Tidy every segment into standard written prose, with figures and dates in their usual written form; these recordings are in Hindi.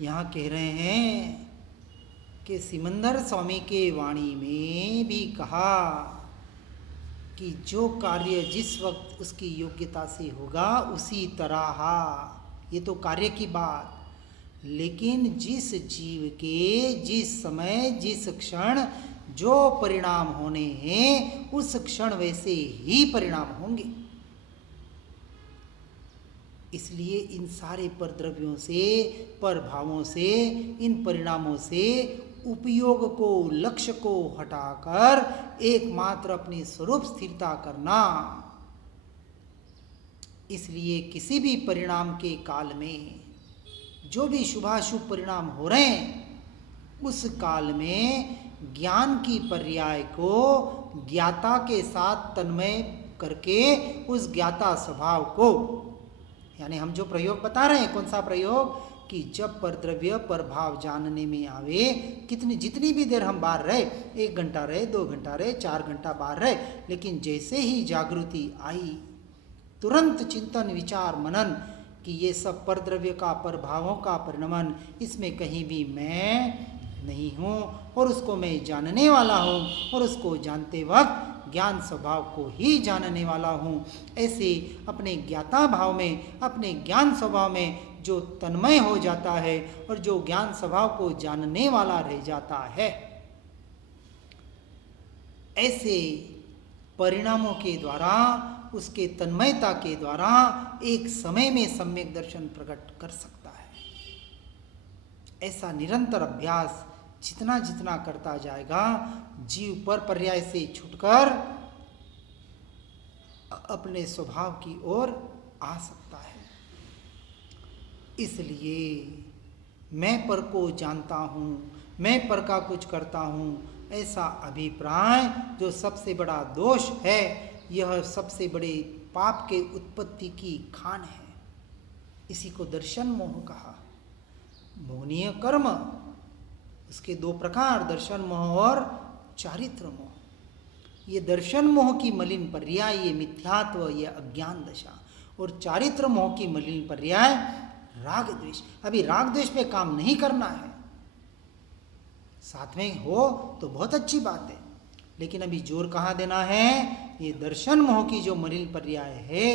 यहाँ कह रहे हैं कि सिमंदर स्वामी के वाणी में भी कहा कि जो कार्य जिस वक्त उसकी योग्यता से होगा उसी तरह, ये तो कार्य की बात, लेकिन जिस जीव के जिस समय जिस क्षण जो परिणाम होने हैं उस क्षण वैसे ही परिणाम होंगे। इसलिए इन सारे परद्रव्यों से, परभावों से, इन परिणामों से उपयोग को, लक्ष्य को हटाकर एकमात्र अपनी स्वरूप स्थिरता करना। इसलिए किसी भी परिणाम के काल में जो भी शुभाशुभ परिणाम हो रहे हैं उस काल में ज्ञान की पर्याय को ज्ञाता के साथ तन्मय करके उस ज्ञाता स्वभाव को, यानी हम जो प्रयोग बता रहे हैं, कौन सा प्रयोग, कि जब पर द्रव्य पर भाव जानने में आवे, कितनी जितनी भी देर हम बाहर रहे, 1 घंटा रहे, 2 घंटा रहे, 4 घंटा बाहर रहे, लेकिन जैसे ही जागृति आई तुरंत चिंतन विचार मनन कि ये सब पर द्रव्य का, पर भावों का परिणमन, इसमें कहीं भी मैं नहीं हूँ और उसको मैं जानने वाला हूँ और उसको जानते वक्त ज्ञान स्वभाव को ही जानने वाला हूँ। ऐसे अपने ज्ञाता भाव में, अपने ज्ञान स्वभाव में जो तन्मय हो जाता है और जो ज्ञान स्वभाव को जानने वाला रह जाता है, ऐसे परिणामों के द्वारा, उसके तन्मयता के द्वारा एक समय में सम्यक दर्शन प्रकट कर सकता है। ऐसा निरंतर अभ्यास जितना जितना करता जाएगा, जीव पर पर्याय से छूटकर अपने स्वभाव की ओर आ सकता है। इसलिए मैं पर को जानता हूँ, मैं पर का कुछ करता हूँ, ऐसा अभिप्राय जो सबसे बड़ा दोष है, यह सबसे बड़े पाप के उत्पत्ति की खान है। इसी को दर्शन मोह कहा। मोहनीय कर्म, उसके 2 प्रकार, दर्शन मोह और चारित्र मोह। ये दर्शन मोह की मलिन पर्याय ये मिथ्यात्व, ये अज्ञान दशा, और चारित्र मोह की मलिन पर्याय राग द्वेष। अभी राग द्वेष पे काम नहीं करना है, साथ में हो तो बहुत अच्छी बात है, लेकिन अभी जोर कहाँ देना है, ये दर्शन मोह की जो मलिन पर्याय है,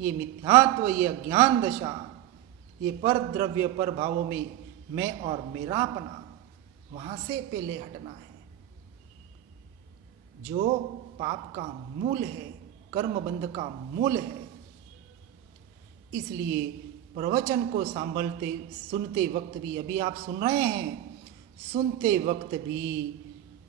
ये मिथ्यात्व, ये अज्ञान दशा, ये पर द्रव्य पर भावों में मैं और मेरापना, वहां से पहले हटना है, जो पाप का मूल है, कर्म बंध का मूल है। इसलिए प्रवचन को संभलते सुनते वक्त भी, अभी आप सुन रहे हैं, सुनते वक्त भी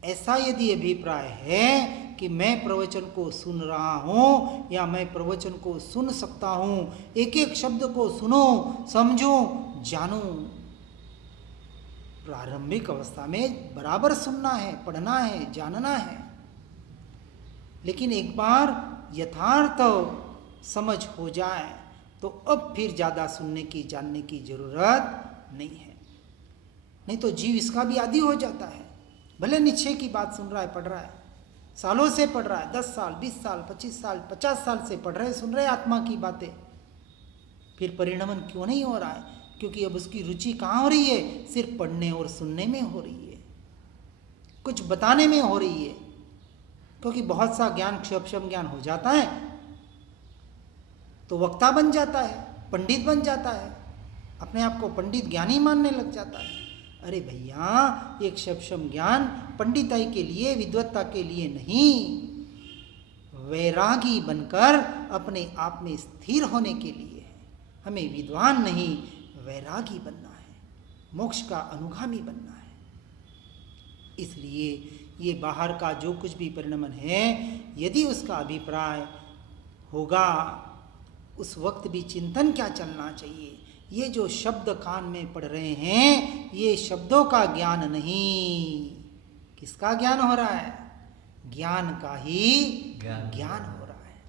ऐसा यदि अभिप्राय है कि मैं प्रवचन को सुन रहा हूँ या मैं प्रवचन को सुन सकता हूँ, एक एक शब्द को सुनो, समझो, जानो, प्रारंभिक अवस्था में बराबर सुनना है, पढ़ना है, जानना है, लेकिन एक बार यथार्थ समझ हो जाए तो अब फिर ज़्यादा सुनने की, जानने की जरूरत नहीं है। नहीं तो जीव इसका भी आदी हो जाता है। भले निश्चय की बात सुन रहा है, पढ़ रहा है, सालों से पढ़ रहा है, 10 साल, 20 साल, 25 साल, 50 साल से पढ़ रहे, सुन रहे आत्मा की बातें, फिर परिणमन क्यों नहीं हो रहा है? क्योंकि अब उसकी रुचि कहाँ हो रही है? सिर्फ पढ़ने और सुनने में हो रही है, कुछ बताने में हो रही है। क्योंकि बहुत सा ज्ञान क्षम ज्ञान हो जाता है तो वक्ता बन जाता है, पंडित बन जाता है, अपने आप को पंडित ज्ञानी मानने लग जाता है। अरे भैया, एक क्षम ज्ञान पंडिताई के लिए, विद्वत्ता के लिए नहीं, वैरागी बनकर अपने आप में स्थिर होने के लिए है। हमें विद्वान नहीं, वैरागी बनना है, मोक्ष का अनुगामी बनना है। इसलिए ये बाहर का जो कुछ भी परिणमन है, यदि उसका अभिप्राय होगा, उस वक्त भी चिंतन क्या चलना चाहिए, ये जो शब्द कान में पढ़ रहे हैं, ये शब्दों का ज्ञान नहीं, किसका ज्ञान हो रहा है? ज्ञान का ही ज्ञान हो रहा है।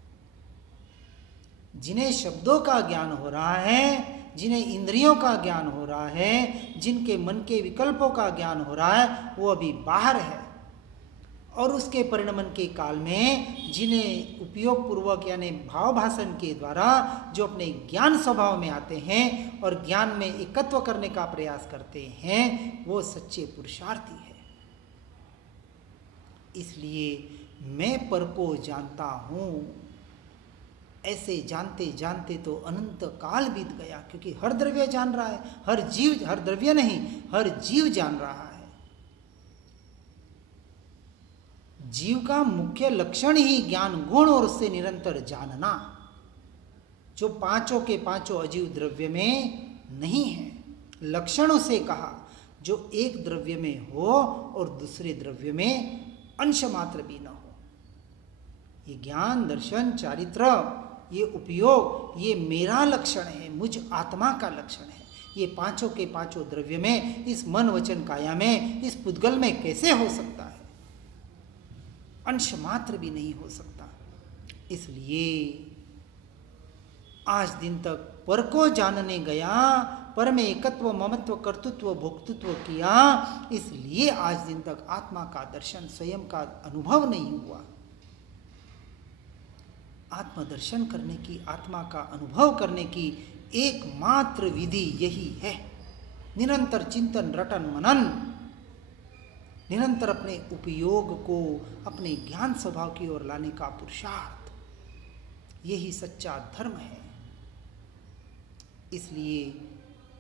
जिन्हें शब्दों का ज्ञान हो रहा है, जिन्हें इंद्रियों का ज्ञान हो रहा है, जिनके मन के विकल्पों का ज्ञान हो रहा है, वो अभी बाहर है। और उसके परिणमन के काल में जिन्हें उपयोग पूर्वक यानी भाव भाषण के द्वारा जो अपने ज्ञान स्वभाव में आते हैं और ज्ञान में एकत्व करने का प्रयास करते हैं, वो सच्चे पुरुषार्थी है। इसलिए मैं पर को जानता हूँ, ऐसे जानते जानते तो अनंत काल बीत गया, क्योंकि हर द्रव्य जान रहा है, हर जीव, हर द्रव्य नहीं, हर जीव जान रहा है। जीव का मुख्य लक्षण ही ज्ञान गुण और उससे निरंतर जानना, जो पांचों के पांचों अजीव द्रव्य में नहीं है। लक्षणों से कहा जो एक द्रव्य में हो और दूसरे द्रव्य में अंश मात्र भी न हो। ये ज्ञान, दर्शन, चारित्र, ये उपयोग, ये मेरा लक्षण है, मुझ आत्मा का लक्षण है। ये पांचों के पांचों द्रव्य में, इस मन वचन काया में, इस पुद्गल में कैसे हो सकता है? अंश मात्र भी नहीं हो सकता। इसलिए आज दिन तक पर को जानने गया, पर में एकत्व, ममत्व, कर्तृत्व, भोक्तृत्व किया, इसलिए आज दिन तक आत्मा का दर्शन, स्वयं का अनुभव नहीं हुआ। आत्मदर्शन करने की, आत्मा का अनुभव करने की एकमात्र विधि यही है। निरंतर चिंतन, रटन, मनन, निरंतर अपने उपयोग को अपने ज्ञान स्वभाव की ओर लाने का पुरुषार्थ, यही सच्चा धर्म है। इसलिए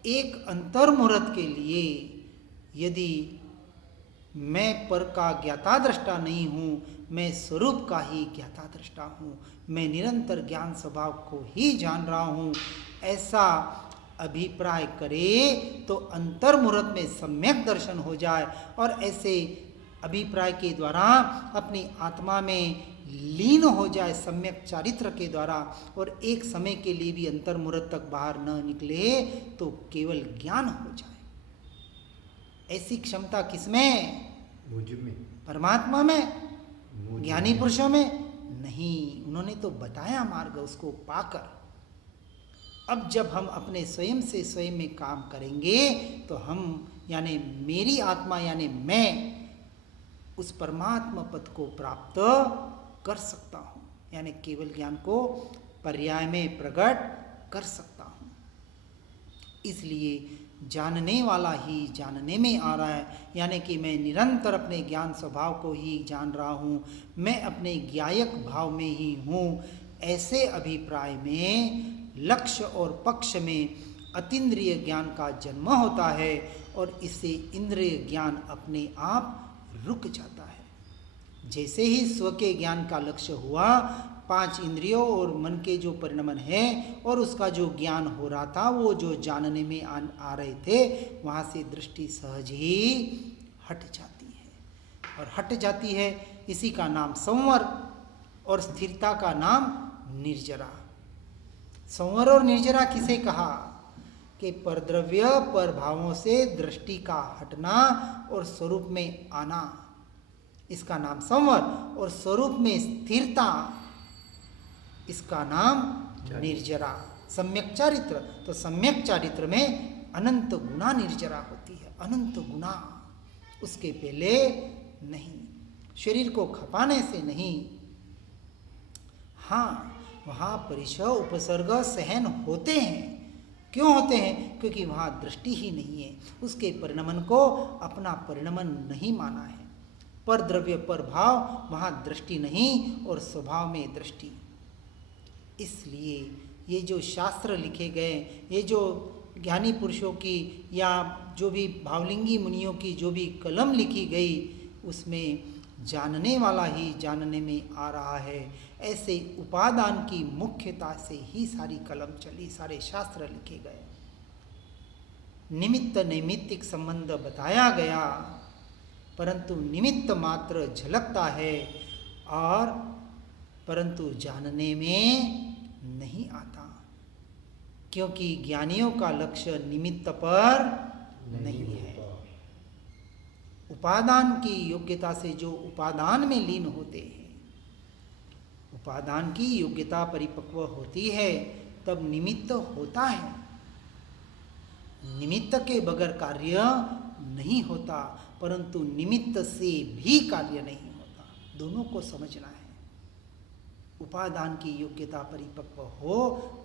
एक अंतर्मुहूर्त के लिए यदि मैं पर का ज्ञाता दृष्टा नहीं हूँ, मैं स्वरूप का ही ज्ञाता दृष्टा हूँ, मैं निरंतर ज्ञान स्वभाव को ही जान रहा हूँ, ऐसा अभिप्राय करे तो अंतर्मुहूर्त में सम्यक दर्शन हो जाए। और ऐसे अभिप्राय के द्वारा अपनी आत्मा में लीन हो जाए सम्यक चारित्र के द्वारा, और एक समय के लिए भी अंतर्मुहूर्त तक बाहर न निकले तो केवल ज्ञान हो जाए। ऐसी क्षमता किसमें? मुझ में, परमात्मा में, ज्ञानी पुरुषों में नहीं। उन्होंने तो बताया मार्ग, उसको पाकर अब जब हम अपने स्वयं से स्वयं में काम करेंगे तो हम यानी मेरी आत्मा यानी मैं उस परमात्मा पद को प्राप्त कर सकता हूँ, यानी केवल ज्ञान को पर्याय में प्रकट कर सकता हूँ। इसलिए जानने वाला ही जानने में आ रहा है, यानी कि मैं निरंतर अपने ज्ञान स्वभाव को ही जान रहा हूँ, मैं अपने ज्ञायक भाव में ही हूँ। ऐसे अभिप्राय में लक्ष्य और पक्ष में अतीन्द्रिय ज्ञान का जन्म होता है और इससे इंद्रिय ज्ञान अपने आप रुक जाता है। जैसे ही स्व के ज्ञान का लक्ष्य हुआ, पांच इंद्रियों और मन के जो परिणमन है और उसका जो ज्ञान हो रहा था, वो जो जानने में आ रहे थे, वहाँ से दृष्टि सहज ही हट जाती है। और हट जाती है, इसी का नाम संवर और स्थिरता का नाम निर्जरा। संवर और निर्जरा किसे कहा? कि परद्रव्य पर भावों से दृष्टि का हटना और स्वरूप में आना, इसका नाम संवर, और स्वरूप में स्थिरता, इसका नाम निर्जरा। सम्यक चारित्र, तो सम्यक चारित्र में अनंत गुणा निर्जरा होती है, अनंत गुणा, उसके पहले नहीं, शरीर को खपाने से नहीं। हाँ, वहाँ परिचय उपसर्ग सहन होते हैं। क्यों होते हैं? क्योंकि वहाँ दृष्टि ही नहीं है, उसके परिणमन को अपना परिणमन नहीं माना है। पर द्रव्य पर भाव, वहाँ दृष्टि नहीं और स्वभाव में दृष्टि। इसलिए ये जो शास्त्र लिखे गए, ये जो ज्ञानी पुरुषों की या जो भी भावलिंगी मुनियों की जो भी कलम लिखी गई, उसमें जानने वाला ही जानने में आ रहा है। ऐसे उपादान की मुख्यता से ही सारी कलम चली, सारे शास्त्र लिखे गए। निमित्त नैमित्तिक संबंध बताया गया, परंतु निमित्त मात्र झलकता है और परंतु जानने में नहीं आता, क्योंकि ज्ञानियों का लक्ष्य निमित्त पर नहीं है। उपादान की योग्यता से जो उपादान में लीन होते हैं, उपादान की योग्यता परिपक्व होती है, तब निमित्त होता है। निमित्त के बगैर कार्य नहीं होता, परंतु निमित्त से भी कार्य नहीं होता। दोनों को समझना है। उपादान की योग्यता परिपक्व हो,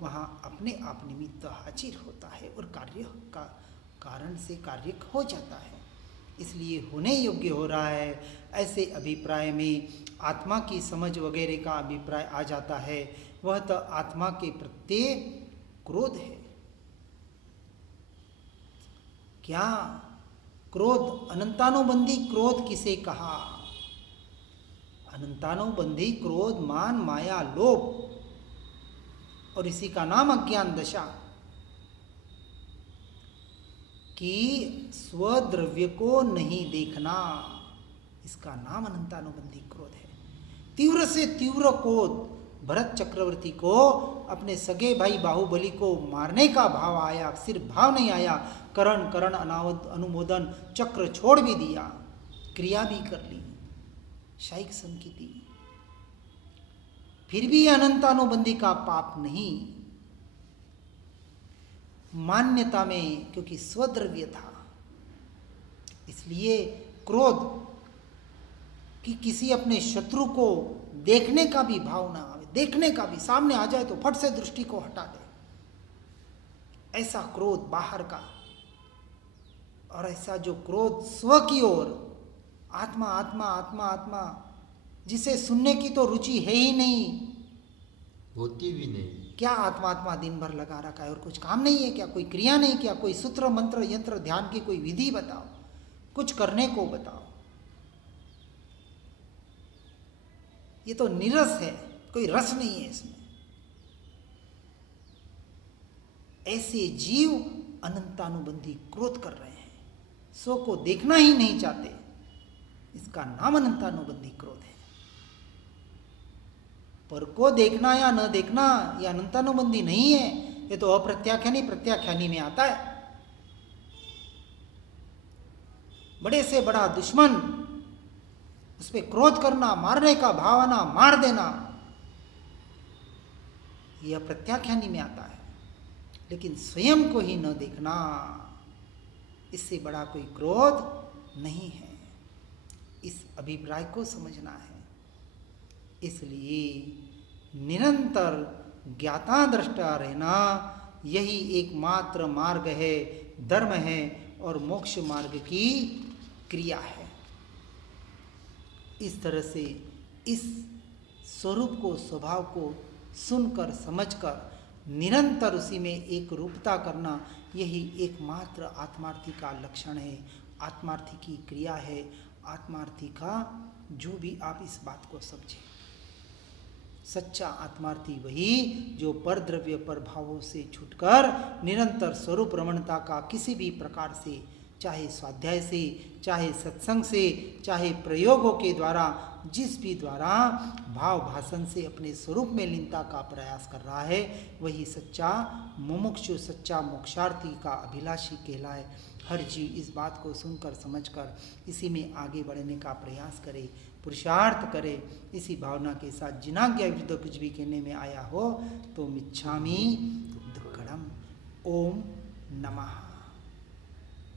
वहाँ अपने आप निमित्त हाजिर होता है और कार्य का कारण से कार्य हो जाता है, इसलिए होने योग्य हो रहा है। ऐसे अभिप्राय में आत्मा की समझ वगैरह का अभिप्राय आ जाता है। वह तो आत्मा के प्रत्यय क्रोध है। क्या क्रोध, अनंतानुबंधी क्रोध किसे कहा? अनंतानुबंधी क्रोध, मान, माया, लोभ, और इसी का नाम अज्ञान दशा। कि स्वद्रव्य को नहीं देखना, इसका नाम अनंतानुबंधी क्रोध है। तीव्र से तीव्र क्रोध भरत चक्रवर्ती को अपने सगे भाई बाहुबली को मारने का भाव आया, सिर्फ भाव नहीं आया, करण करण अनुमोदन, चक्र छोड़ भी दिया, क्रिया भी कर ली, शायिक संकीति। फिर भी अनंतानुबंधी का पाप नहीं, मान्यता में, क्योंकि स्वद्रव्य था, इसलिए क्रोध कि किसी अपने शत्रु को देखने का भी भाव ना आवे, देखने का भी, सामने आ जाए तो फट से दृष्टि को हटा दे, ऐसा क्रोध बाहर का। और ऐसा जो क्रोध स्व की ओर, आत्मा आत्मा आत्मा आत्मा, जिसे सुनने की तो रुचि है ही नहीं, होती भी नहीं। क्या आत्मा आत्मा दिन भर लगा रखा है और कुछ काम नहीं है क्या? कोई क्रिया नहीं, क्या कोई सूत्र मंत्र यंत्र ध्यान की कोई विधि बताओ, कुछ करने को बताओ। ये तो निरस है, कोई रस नहीं है इसमें। ऐसे जीव अनंतानुबंधी क्रोध कर रहे हैं, सो को देखना ही नहीं चाहते, इसका नाम अनंतानुबंधी क्रोध है। पर को देखना या न देखना यह अनंतानुबंधी नहीं है, ये तो अप्रत्याख्यानी प्रत्याख्यानी में आता है। बड़े से बड़ा दुश्मन, उस पर क्रोध करना, मारने का भावना, मार देना, यह प्रत्याख्यानी में आता है। लेकिन स्वयं को ही न देखना, इससे बड़ा कोई क्रोध नहीं है। इस अभिप्राय को समझना है। इसलिए निरंतर ज्ञाता दृष्टा रहना यही एकमात्र मार्ग है, धर्म है और मोक्ष मार्ग की क्रिया है। इस तरह से इस स्वरूप को, स्वभाव को सुनकर समझकर निरंतर उसी में एक रूपता करना, यही एकमात्र आत्मार्थी का लक्षण है, आत्मार्थी की क्रिया है, आत्मार्थी का जो भी आप इस बात को समझें। सच्चा आत्मार्थी वही जो पर द्रव्य पर भावों से छूटकर निरंतर स्वरूप रमणता का किसी भी प्रकार से, चाहे स्वाध्याय से, चाहे सत्संग से, चाहे प्रयोगों के द्वारा, जिस भी द्वारा भाव भाषण से अपने स्वरूप में लीनता का प्रयास कर रहा है, वही सच्चा मुमुक्षु, सच्चा मोक्षार्थी का अभिलाषी कहलाए। हर जीव इस बात को सुनकर समझकर इसी में आगे बढ़ने का प्रयास करे, पुरुषार्थ करे। इसी भावना के साथ जिनाज्ञा विरुद्ध कुछ भी कहने में आया हो तो मिच्छामि दुक्कडम। ओम नमः।